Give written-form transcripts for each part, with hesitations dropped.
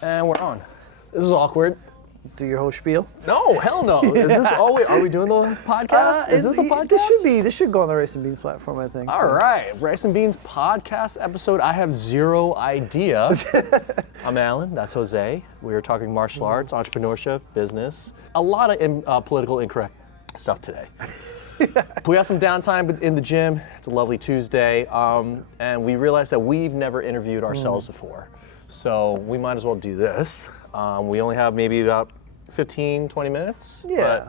And we're on. This is awkward. Do your whole spiel? No, hell no. Is this? Oh wait, are we doing the podcast? Is this the podcast? This should go on the Rice and Beans platform, I think. All right, Rice and Beans podcast episode. I have zero idea. I'm Alan. That's Jose. We are talking martial arts, entrepreneurship, business. A lot of political incorrect stuff today. We have some downtime in the gym. It's a lovely Tuesday, and we realized that we've never interviewed ourselves before. So we might as well do this. We only have maybe about 15, 20 minutes. Yeah,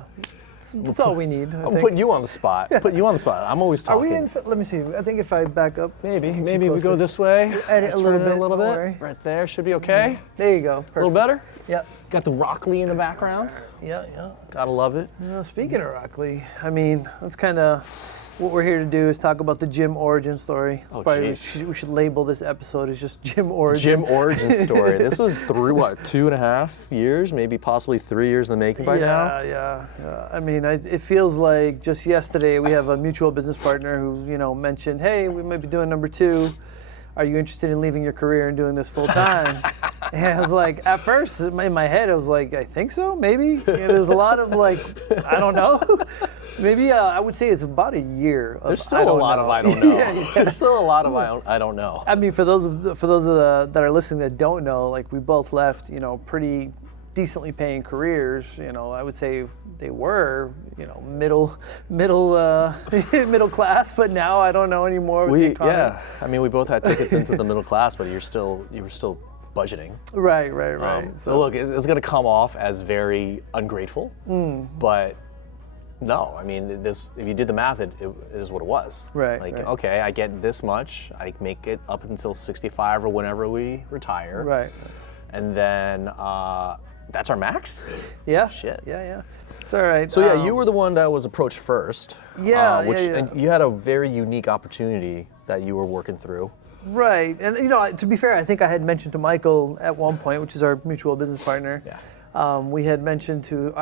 that's all we need. I'm putting you on the spot. I'm always talking. Are we in? Let me see. I think if I back up, Maybe we go this way. Edit a little bit. Right there should be okay. There you go. Perfect. A little better. Yep. Got the Rock Lee in the background. Yeah. Gotta love it. Speaking of Rock Lee, I mean, that's kind of what we're here to do, is talk about the gym origin story. We should label this episode as just gym origin. Gym origin story. This was through 2.5 years, maybe possibly 3 years in the making by now. Yeah. I mean, it feels like just yesterday we have a mutual business partner who, mentioned, hey, we might be doing number 2. Are you interested in leaving your career and doing this full time? And I was like, at first in my head, I was like, I think so, maybe. There's a lot of I don't know. Maybe I would say it's about a year. There's still a lot of I don't know. There's still a lot of I don't know. I mean, for those that are listening that don't know, we both left, pretty decently paying careers. I would say they were, middle class, but now I don't know anymore. I mean, we both had tickets into the middle class, but you were still budgeting. Right. So look, it's going to come off as very ungrateful, but no, I mean, if you did the math, it is what it was. Right. Okay, I get this much, I make it up until 65 or whenever we retire. Right. And then that's our max? Yeah. Shit. Yeah. It's all right. So you were the one that was approached first. Yeah. And you had a very unique opportunity that you were working through. Right. And to be fair, I think I had mentioned to Michael at one point, which is our mutual business partner. Yeah. I had mentioned to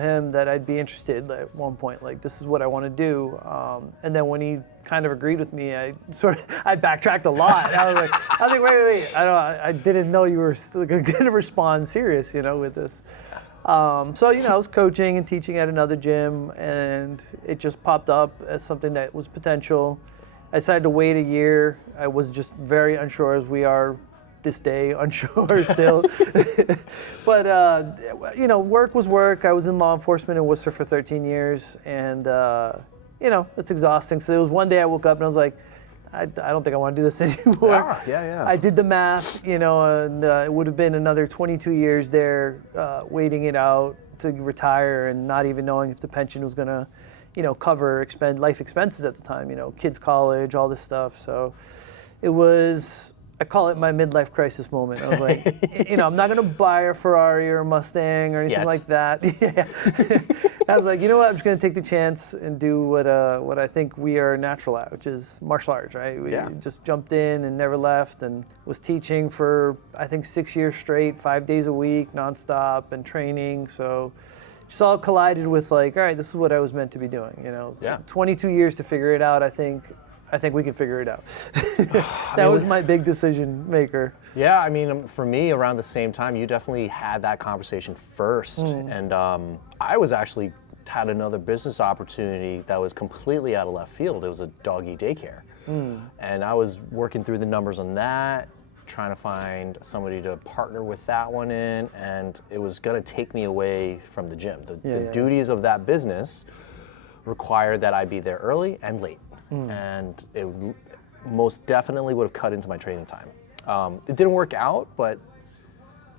him that I'd be interested at one point, this is what I want to do. And then when he kind of agreed with me, I backtracked a lot. I was like, wait, I didn't know you were going to respond serious, with this. So I was coaching and teaching at another gym, and it just popped up as something that was potential. I decided to wait a year. I was just very unsure, as we are this day, unsure still. But work was work. I was in law enforcement in Worcester for 13 years, and it's exhausting. So there was one day I woke up and I was like, I don't think I want to do this anymore. Yeah. I did the math, and it would have been another 22 years there, waiting it out to retire and not even knowing if the pension was going to, cover life expenses at the time, kids' college, all this stuff. So it was, I call it my midlife crisis moment. I was like, I'm not going to buy a Ferrari or a Mustang or anything like that. Yeah. I was like, you know what? I'm just going to take the chance and do what I think we are natural at, which is martial arts, right? We just jumped in and never left, and was teaching for, I think, 6 years straight, 5 days a week, nonstop, and training. So just all collided with all right, this is what I was meant to be doing. 22 years to figure it out, I think we can figure it out. That was my big decision maker. Yeah, I mean, for me, around the same time, you definitely had that conversation first. And I was actually had another business opportunity that was completely out of left field. It was a doggy daycare. And I was working through the numbers on that, trying to find somebody to partner with that one in, and it was going to take me away from the gym. The duties of that business required that I be there early and late. And it most definitely would have cut into my training time. It didn't work out, but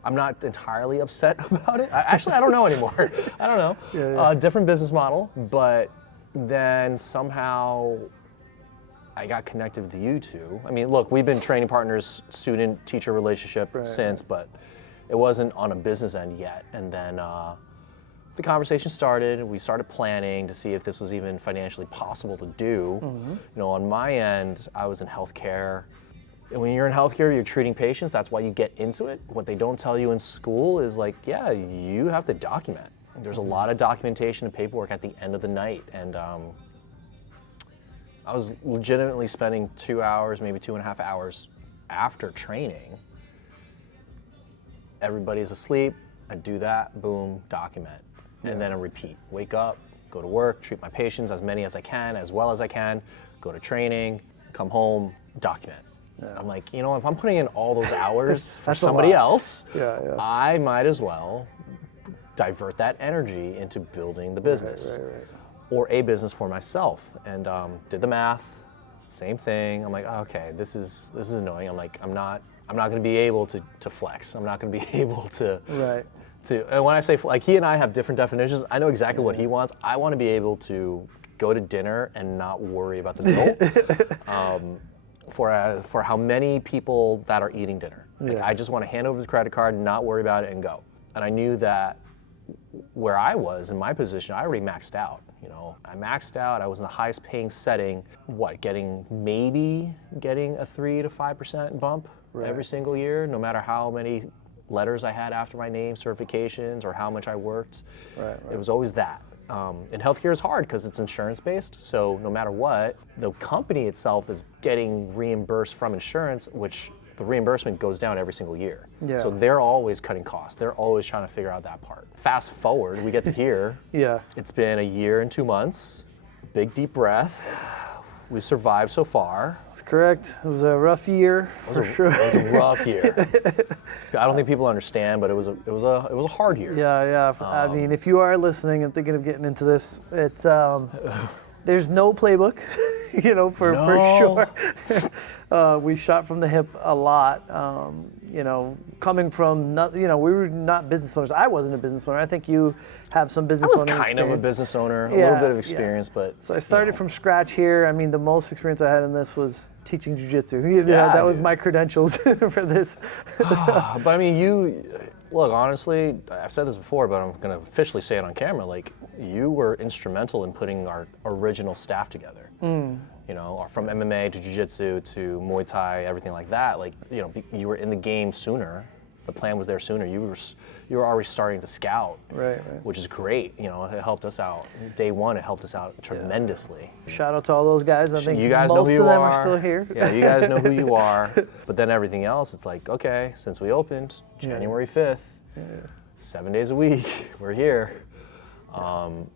I'm not entirely upset about it. Actually, I don't know anymore. I don't know. Different business model, but then somehow I got connected with you two. I mean, look, we've been training partners, student-teacher relationship since, but it wasn't on a business end yet. And then the conversation started, and we started planning to see if this was even financially possible to do. On my end, I was in healthcare. And when you're in healthcare, you're treating patients. That's why you get into it. What they don't tell you in school is you have to document. There's a lot of documentation and paperwork at the end of the night. And I was legitimately spending 2 hours, maybe 2.5 hours after training everybody's asleep, I do that, boom, document. And then I repeat. Wake up, go to work, treat my patients, as many as I can, as well as I can, go to training, come home, document. I'm like, you know, if I'm putting in all those hours for somebody else, I might as well divert that energy into building the business or a business for myself. And did the math, same thing. I'm like, oh, okay, this is annoying. I'm like, I'm not going to be able to flex. I'm not going to be able to. And when I say, like, he and I have different definitions. I know exactly what he wants. I want to be able to go to dinner and not worry about the bill. For how many people that are eating dinner. Like, I just want to hand over the credit card, not worry about it, and go. And I knew that where I was in my position, I already maxed out. You know, I maxed out. I was in the highest paying setting. Maybe getting a 3 to 5% bump every single year, no matter how many letters I had after my name, certifications, or how much I worked. It was always that. And healthcare is hard because it's insurance-based, so no matter what, the company itself is getting reimbursed from insurance, which the reimbursement goes down every single year. So they're always cutting costs. They're always trying to figure out that part. Fast forward, we get to here. It's been a year and 2 months. Big deep breath. We survived so far. That's correct. It was a rough year, for sure. It was a rough year. I don't think people understand, but it was a hard year. I mean, if you are listening and thinking of getting into this, it's there's no playbook, you know, for sure. We shot from the hip a lot. You know, coming from we were not business owners. I wasn't a business owner. I think you have some business owner experience. I was kind of a business owner, a little bit of experience, but. So I started from scratch here. I mean, the most experience I had in this was teaching jiu-jitsu. That was my credentials for this. But I mean, look, honestly, I've said this before, but I'm going to officially say it on camera. Like, you were instrumental in putting our original staff together. You know, from MMA to jiu-jitsu to Muay Thai, everything like that. Like, you know, you were in the game sooner. The plan was there sooner. You were already starting to scout, which is great. You know, it helped us out. Day one, it helped us out tremendously. Shout out to all those guys. I think you guys most know who you of them are. Still here. Yeah, you guys know who you are. But then everything else, it's like, okay, since we opened January 5th, 7 days a week, we're here. And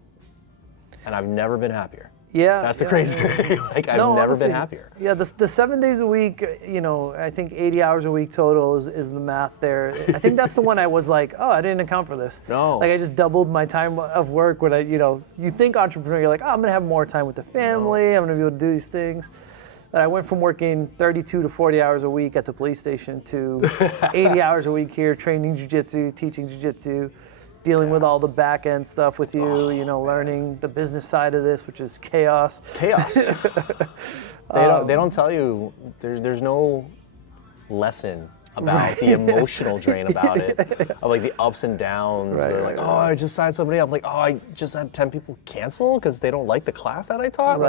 I've never been happier. That's the crazy thing. Like, I've never been happier. The 7 days a week, you know, I think 80 hours a week total is the math there. I think that's the one I was like, oh, I didn't account for this. Like, I just doubled my time of work when you think entrepreneur, you're like, oh, I'm gonna have more time with the family, I'm gonna be able to do these things. And I went from working 32 to 40 hours a week at the police station to 80 hours a week here, training jiu-jitsu, teaching jiu-jitsu, dealing with all the back end stuff with you, you know, learning the business side of this, which is chaos. They don't tell you, there's no lesson about the emotional drain about it, of like the ups and downs. They're like, oh, I just signed somebody up. Like, oh, I just had 10 people cancel because they don't like the class that I taught.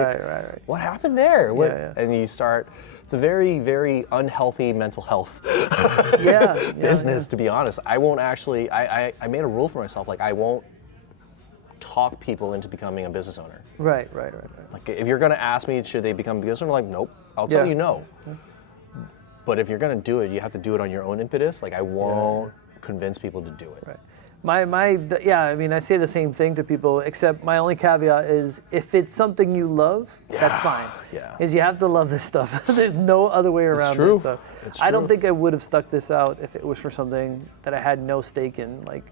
What happened there? And you start. It's a very, very unhealthy mental health business, to be honest. I won't actually, I made a rule for myself, like, I won't talk people into becoming a business owner. Right. Like, if you're gonna ask me, should they become a business owner? Like, nope, I'll tell you no. But if you're gonna do it, you have to do it on your own impetus. Like, I won't convince people to do it. I mean, I say the same thing to people, except my only caveat is if it's something you love, that's fine. Is you have to love this stuff. There's no other way around it. So I don't think I would have stuck this out if it was for something that I had no stake in. Like,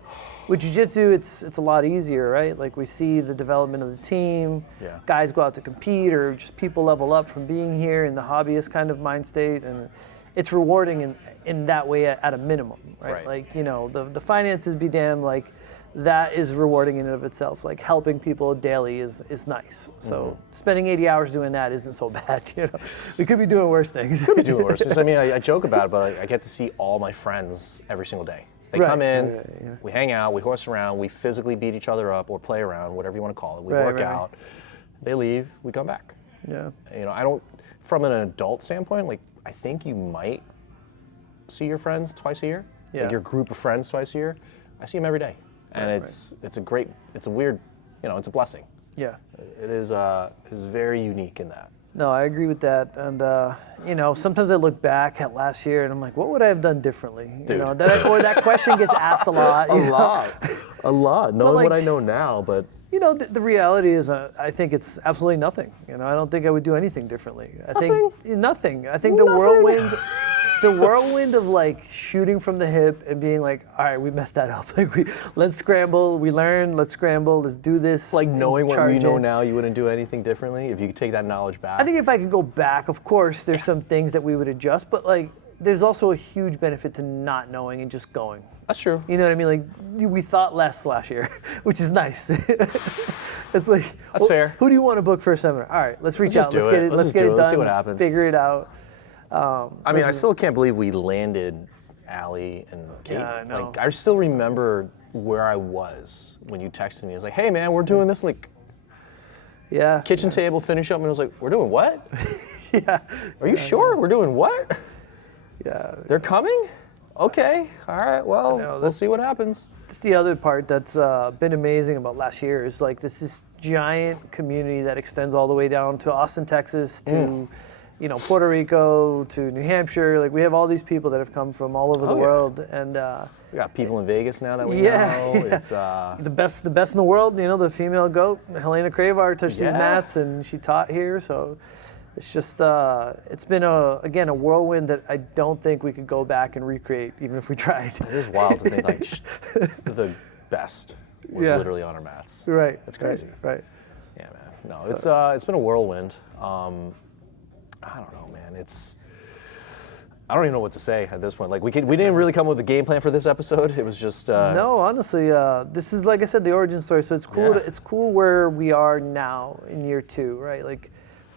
with jiu-jitsu, it's a lot easier, right? Like, we see the development of the team. Guys go out to compete, or just people level up from being here in the hobbyist kind of mind state, and it's rewarding in that way at a minimum, right? Like, you know, the finances be damned, like, that is rewarding in and of itself. Like, helping people daily is nice. So spending 80 hours doing that isn't so bad, you know. We could be doing worse things. Could be doing worse things. I mean, I joke about it, but I get to see all my friends every single day. They come in, we hang out, we horse around, we physically beat each other up or play around, whatever you want to call it. We work out, they leave, we come back. You know, I don't, from an adult standpoint, like, I think you might see your friends twice a year, like your group of friends twice a year. I see them every day, and it's a weird, you know, it's a blessing. It is very unique in that. No, I agree with that. And, sometimes I look back at last year and I'm like, what would I have done differently? Dude. That question gets asked a lot. A lot. Knowing like, what I know now, but... The reality is I think it's absolutely nothing. I don't think I would do anything differently. I think nothing. I think the whirlwind of like shooting from the hip and being like, all right, we messed that up. Like let's scramble, we learn, let's scramble, let's do this. Like knowing what we know now, you wouldn't do anything differently if you could take that knowledge back? I think if I could go back, of course, there's some things that we would adjust, but like there's also a huge benefit to not knowing and just going. That's true. You know what I mean? Like we thought less last year, which is nice. It's like that's fair. Who do you want to book for a seminar? All right, let's reach out. Let's get it done. Let's see what happens. Figure it out. I mean, I still can't believe we landed Allie and Kate. Yeah, I know. Like, I still remember where I was when you texted me. It was like, hey man, we're doing this like kitchen table finish up, and I was like, we're doing what? Yeah. Are you sure? We're doing what? Yeah. They're coming? Okay. All right. Well, we'll see what happens. That's the other part that's been amazing about last year is like this giant community that extends all the way down to Austin, Texas, to Puerto Rico, to New Hampshire. Like we have all these people that have come from all over the world, and we got people in Vegas now that we know. It's the best in the world. The female goat, Helena Cravar, touched these mats, and she taught here. So it's just it's been a whirlwind that I don't think we could go back and recreate, even if we tried. It is wild to think like the best was literally on our mats. Right. It's crazy. Right. Yeah, man. No, it's been a whirlwind. I don't know, man. I don't even know what to say at this point. Like we didn't really come up with a game plan for this episode. It was just no, honestly, this is like I said, the origin story. So it's cool. Yeah. It's cool where we are now in year 2, right? Like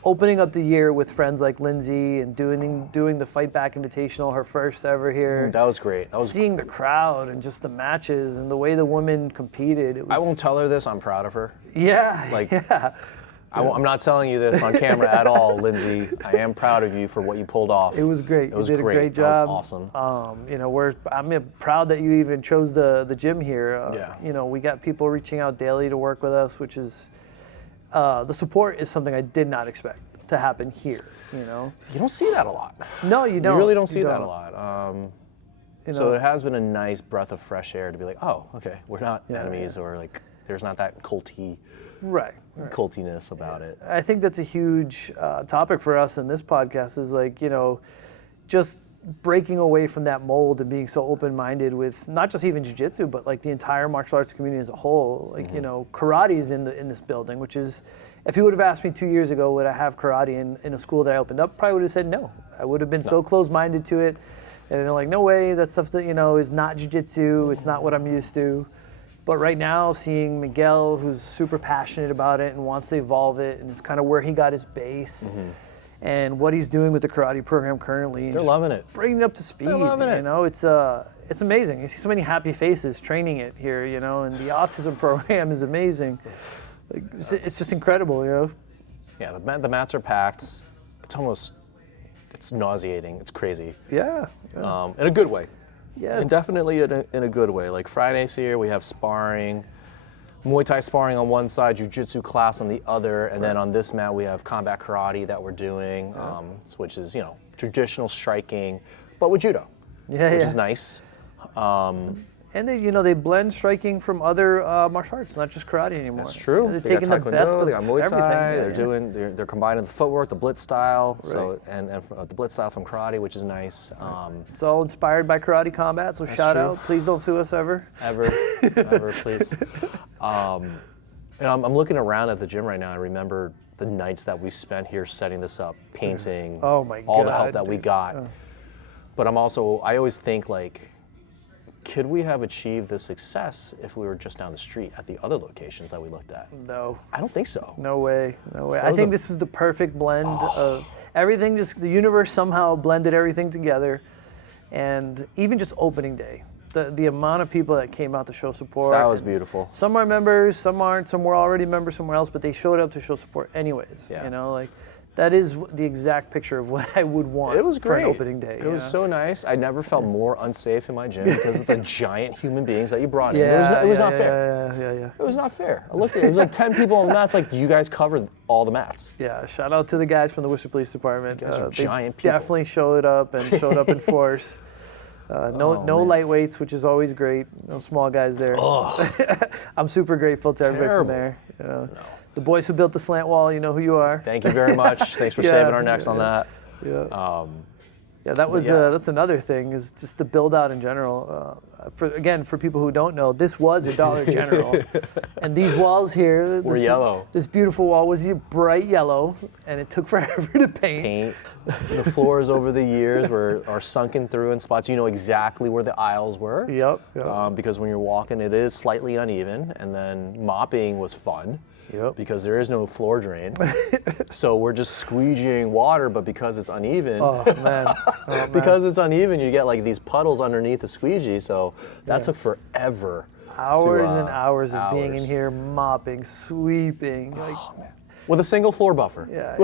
opening up the year with friends like Lindsay and doing the Fight Back Invitational, her first ever here. That was great. Seeing the crowd and just the matches and the way the women competed. It was, I won't tell her this. I'm proud of her. Yeah. I'm not telling you this on camera at all, Lindsay. I am proud of you for what you pulled off. It was great. It was you did great. a great job. That was awesome. I'm proud that you even chose the gym here. We got people reaching out daily to work with us, which is the support is something I did not expect to happen here. You don't see that a lot. No, you don't. You really don't see that a lot. So it has been a nice breath of fresh air to be like, oh, okay, we're not enemies, or like there's not that cultiness about it. I think that's a huge topic for us in this podcast is like, just breaking away from that mold and being so open-minded with not just even jiu-jitsu, but like the entire martial arts community as a whole. Like, karate is in this building, which is, if you would have asked me 2 years ago, would I have karate in a school that I opened up, probably would have said no. I would have been so closed-minded to it. And they're like, no way, that stuff that, is not jiu-jitsu, it's not what I'm used to. But right now, seeing Miguel, who's super passionate about it and wants to evolve it, and it's kind of where he got his base, and what he's doing with the karate program currently. They're loving it. Bringing it up to speed. They're loving it. It's amazing. You see so many happy faces training it here, and the autism program is amazing. Like, it's just incredible, Yeah, the mats are packed. It's nauseating. It's crazy. Yeah. In a good way. Yeah, and definitely in a good way. Like Fridays here, we have sparring, Muay Thai sparring on one side, Jiu-Jitsu class on the other, and then on this mat we have combat karate that we're doing, which is traditional striking, but with judo, which is nice. And they blend striking from other martial arts, not just karate anymore. That's true. They're they taking got the best of they got Muay Thai. everything. They're combining the footwork, the blitz style, Right. and the blitz style from karate, which is nice. It's all inspired by karate combat, so shout out. Please don't sue us ever. Ever, please. And I'm looking around at the gym right now. I remember the nights that we spent here setting this up, painting. Oh my God. All the help that we got. But I always think like, could we have achieved this success if we were just down the street at the other locations that we looked at? No. I don't think so. No way. I think this was the perfect blend of everything. Just the universe somehow blended everything together, and even just opening day, the amount of people that came out to show support. That was beautiful. Some are members, some aren't. Some were already members somewhere else, but they showed up to show support anyways. Yeah. That is the exact picture of what I would want It was for an great. opening day. It was so nice. I never felt more unsafe in my gym because of the giant human beings that you brought in. Yeah, It was not fair. Yeah. It was not fair. I looked at it. It was like 10 people on the mats. Like, you guys covered all the mats. Yeah, shout out to the guys from the Worcester Police Department. You guys are They giant people. definitely showed up in force. No man. lightweights, which is always great. No small guys there. I'm super grateful to everybody from Terrible. there. The boys who built the slant wall, you know who you are. Thank you very much. Thanks for saving our necks on that. Yeah. Yeah, that was that's another thing, is just the build out in general. For people who don't know, this was a Dollar General, and these walls here Were yellow. This beautiful wall was bright yellow, and it took forever to paint. The floors over the years are sunken through in spots. You know exactly where the aisles were. Yep. Because when you're walking, it is slightly uneven, and then mopping was fun. Yep. Because there is no floor drain. So we're just squeegeeing water, but because it's uneven, Oh man. because it's uneven, you get like these puddles underneath the squeegee. So that took forever. Hours and hours of being in here, mopping, sweeping, With a single floor buffer. yeah.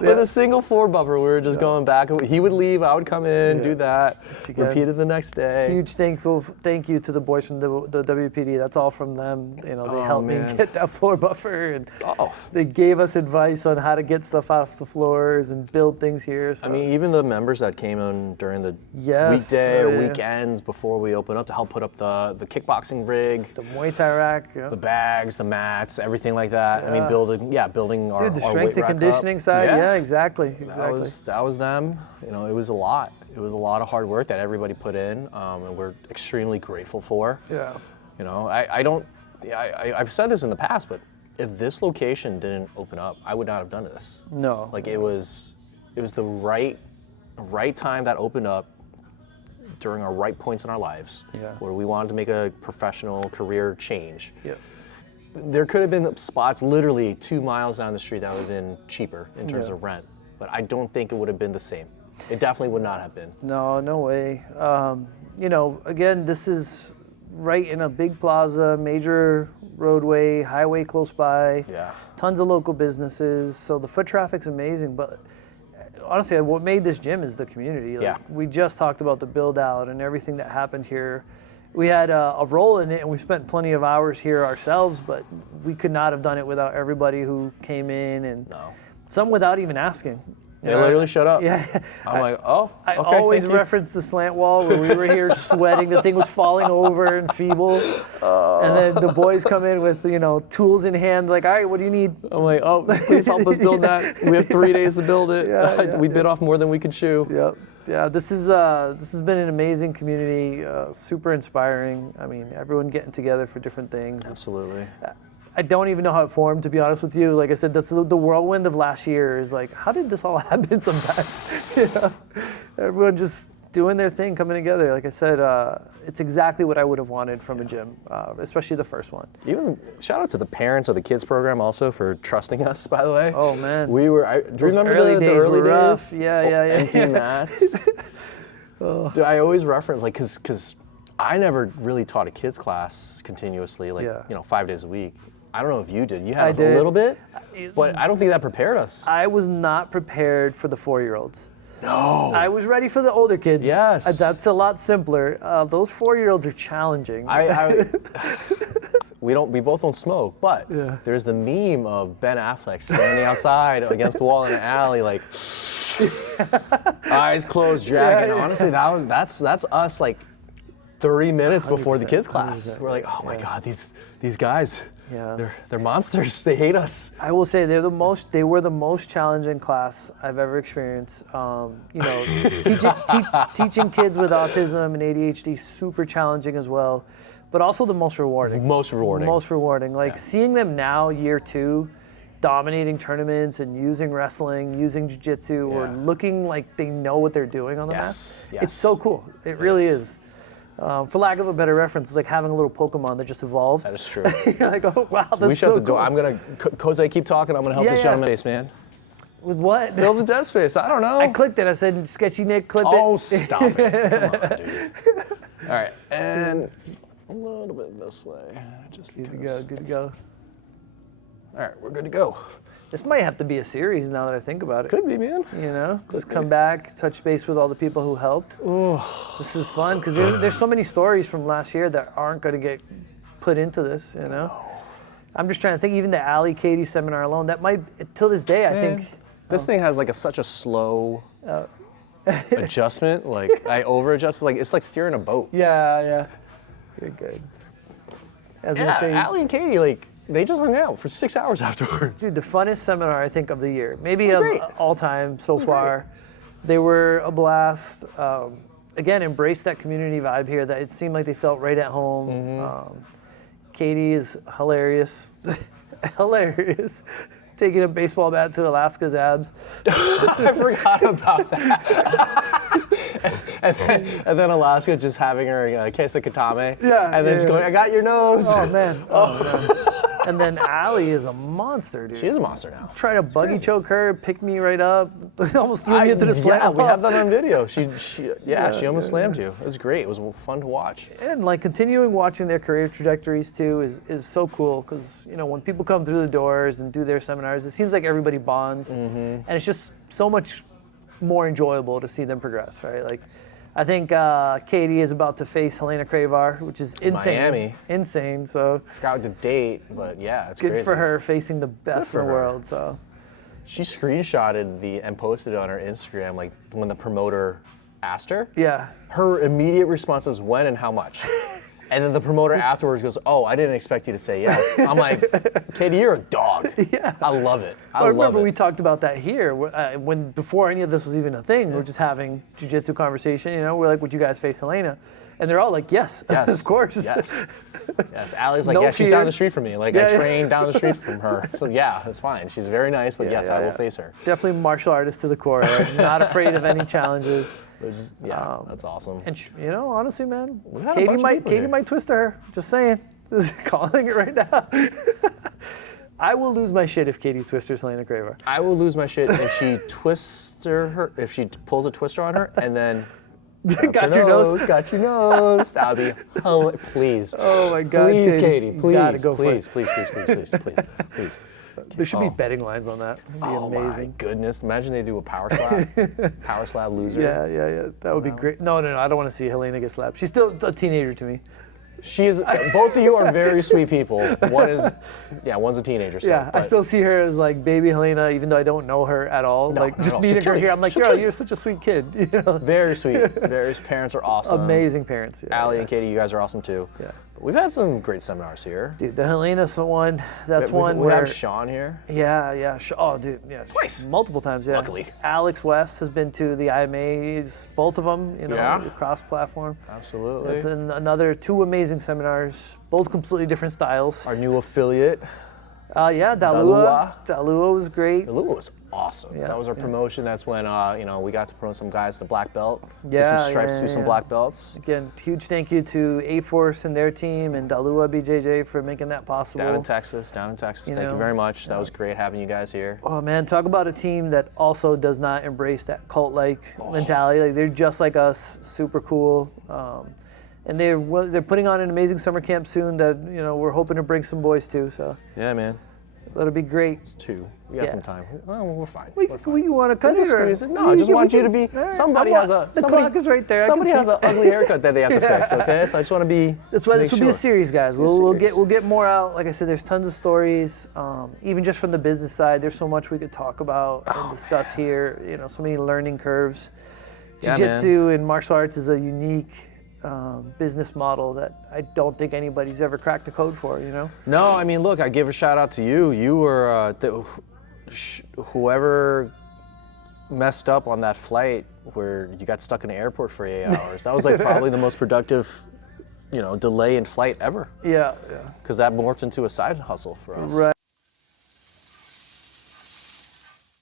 With a single floor buffer, we were just going back. He would leave, I would come in, do that, Again, repeat it the next day. Huge thank you to the boys from the WPD. That's all from them. They helped me man. get that floor buffer, and Oh. they gave us advice on how to get stuff off the floors and build things here. So. I mean, even the members that came in during the Yes. weekday Oh, or yeah. weekends before we open up to help put up the kickboxing rig, the Muay Thai rack. Yeah. the bags, the mats, everything like that. I mean, building our Dude, the our strength weight and rack conditioning up. side. Yeah, exactly. That was them. It was a lot. It was a lot of hard work that everybody put in, and we're extremely grateful for. Yeah. I've said this in the past, but if this location didn't open up, I would not have done this. No. Like it was the right time that opened up during our right points in our lives, where we wanted to make a professional career change. Yeah. There could have been spots literally 2 miles down the street that would have been cheaper in terms of rent, but I don't think it would have been the same. It definitely would not have been. No way. Again, this is right in a big plaza, major roadway, highway close by. Yeah. Tons of local businesses. So the foot traffic's amazing, but honestly, what made this gym is the community. We just talked about the build out and everything that happened here. We had a role in it, and we spent plenty of hours here ourselves, but we could not have done it without everybody who came in, and some without even asking. They literally showed up. Yeah. I'm like, oh, I okay, always thank you. reference the slant wall where we were here sweating. The thing was falling over and feeble. And then the boys come in with, tools in hand, like, all right, what do you need? I'm like, oh, please help us build that. We have 3 days to build it. We bit off more than we could chew. Yep. Yeah, this has been an amazing community, super inspiring. I mean, everyone getting together for different things. Absolutely. I don't even know how it formed, to be honest with you. Like I said, that's the whirlwind of last year. Is like, how did this all happen sometimes? Everyone just doing their thing, coming together. Like I said, it's exactly what I would have wanted from a gym, especially the first one. Even shout out to the parents of the kids program also for trusting us, by the way. Oh man. Do you remember the early days? Rough. Yeah. Empty mats. Dude, I always reference, like, cause I never really taught a kids class continuously, 5 days a week. I don't know if you did. You had a little bit, but I don't think that prepared us. I was not prepared for the 4-year-olds. No. I was ready for the older kids. Yes. That's a lot simpler. Those 4-year-olds are challenging. We both don't smoke, but there's the meme of Ben Affleck standing outside against the wall in an alley, like eyes closed, dragging. Honestly, that's us like 30 minutes before the kids class. We're like, oh my God, these guys. Yeah. They're monsters. They hate us. I will say they were the most challenging class I've ever experienced. Teaching kids with autism and ADHD, super challenging as well, but also the most rewarding. Most rewarding. Like seeing them now, year 2, dominating tournaments and using wrestling, using jiu-jitsu, or looking like they know what they're doing on the mat. Yes. It's so cool. It really is. For lack of a better reference, it's like having a little Pokemon that just evolved. That is true. You're like, oh wow, that's we should have to cool. go. I'm gonna, Jose, keep talking. I'm gonna help this gentleman space, man. With what? Fill the desk space. I don't know. I clicked it. I said, Sketchy Nick, clip it. Oh, stop it. Come on, dude. All right, and a little bit this way. Just Good to go. All right, we're good to go. This might have to be a series now that I think about it. Could be, man. You know, just come back, touch base with all the people who helped. This is fun because there's so many stories from last year that aren't going to get put into this. You know, I'm just trying to think. Even the Ali Katie seminar alone, that might till this day I think. This thing has like such a slow adjustment. Like I over adjust. It's like steering a boat. Yeah. You're good. As I say, Ali and Katie, like they just hung out for 6 hours afterwards. Dude, the funnest seminar I think of the year, maybe of all time so far. They were a blast. Again, embrace that community vibe here. That it seemed like they felt right at home. Katie is hilarious, hilarious. Taking a baseball bat to Alaska's abs. I forgot about that. and then Alaska just having her case of katame. Yeah. And then just going, I got your nose. Oh man. And then Allie is a monster, dude. She is a monster now. Tried to buggy choke her, pick me right up, almost threw me into the slam. Yeah, we have that on video. She almost slammed you. It was great. It was fun to watch. And like continuing watching their career trajectories too is so cool because when people come through the doors and do their seminars, it seems like everybody bonds, and it's just so much more enjoyable to see them progress, right? Like, I think Katie is about to face Helena Cravar, which is insane. Miami. Insane. So I forgot the date, but yeah, it's good crazy. for her facing the best in the world. So she screenshotted and posted it on her Instagram, like when the promoter asked her. Yeah. Her immediate response was when and how much. And then the promoter afterwards goes, "Oh, I didn't expect you to say yes." I'm like, "Katie, you're a dog." Yeah. I love it. I remember we talked about that here when before any of this was even a thing. We're just having jiu-jitsu conversation. We're like, "Would you guys face Helena?" And they're all like, "Yes, of course." Yes. Allie's like, No "Yeah, she's fear. down the street from me. Like I trained down the street from her. So yeah, it's fine. She's very nice, but yes, I will face her." Definitely martial artist to the core. Not afraid of any challenges. That's awesome. And honestly, man, Katie might twist her. Just saying, just calling it right now. I will lose my shit if Katie twisters Helena Cravar. I will lose my shit if she if she pulls a twister on her and then got your nose. Got your nose. That would be please. Oh my God, please, Katie, please, gotta go please, for it. please. There should be betting lines on that. It'd be amazing. My goodness! Imagine they do a power slap. Power slap loser. Yeah. That would be great. No. I don't want to see Helena get slapped. She's still a teenager to me. She is. Both of you are very sweet people. One's a teenager still. Yeah, I still see her as like baby Helena, even though I don't know her at all. Just meeting her here, I'm like, you're such a sweet kid. Very sweet. His parents are awesome. Amazing parents. Yeah, Allie and Katie, you guys are awesome too. Yeah. But we've had some great seminars here. Dude, the Helena's one. That's one we where have Sean here. Yeah. Oh, dude, yeah. Twice. Multiple times, yeah. Luckily. Alex West has been to the IMAs, both of them, cross-platform. Absolutely. It's another 2 amazing seminars, both completely different styles. Our new affiliate. Dalua. Dalua was great. Dalua was awesome. Yeah, that was our promotion. That's when we got to promote some guys to black belt. Yeah, get some stripes through some black belts. Again, huge thank you to A-Force and their team and Dalua BJJ for making that possible. Down in Texas. Thank you very much. That was great having you guys here. Oh man, talk about a team that also does not embrace that cult-like mentality. Like they're just like us, super cool. And they're putting on an amazing summer camp soon that we're hoping to bring some boys to. So yeah, man. That'll be great. It's 2. We got some time. Well, we're fine. We want to cut it or? No, I just want you to be. Somebody has a. The clock is right there. Somebody has an ugly haircut that they have to fix. Okay, so I just want to be. That's why this will be a series, guys. We'll get more out. Like I said, there's tons of stories. Even just from the business side, there's so much we could talk about and discuss here. So many learning curves. Jiu-jitsu and martial arts is a unique business model that I don't think anybody's ever cracked the code for, No, I mean, look, I give a shout out to you. You were whoever messed up on that flight where you got stuck in the airport for 8 hours. That was like probably the most productive, delay in flight ever. Yeah. Because that morphed into a side hustle for us. Right.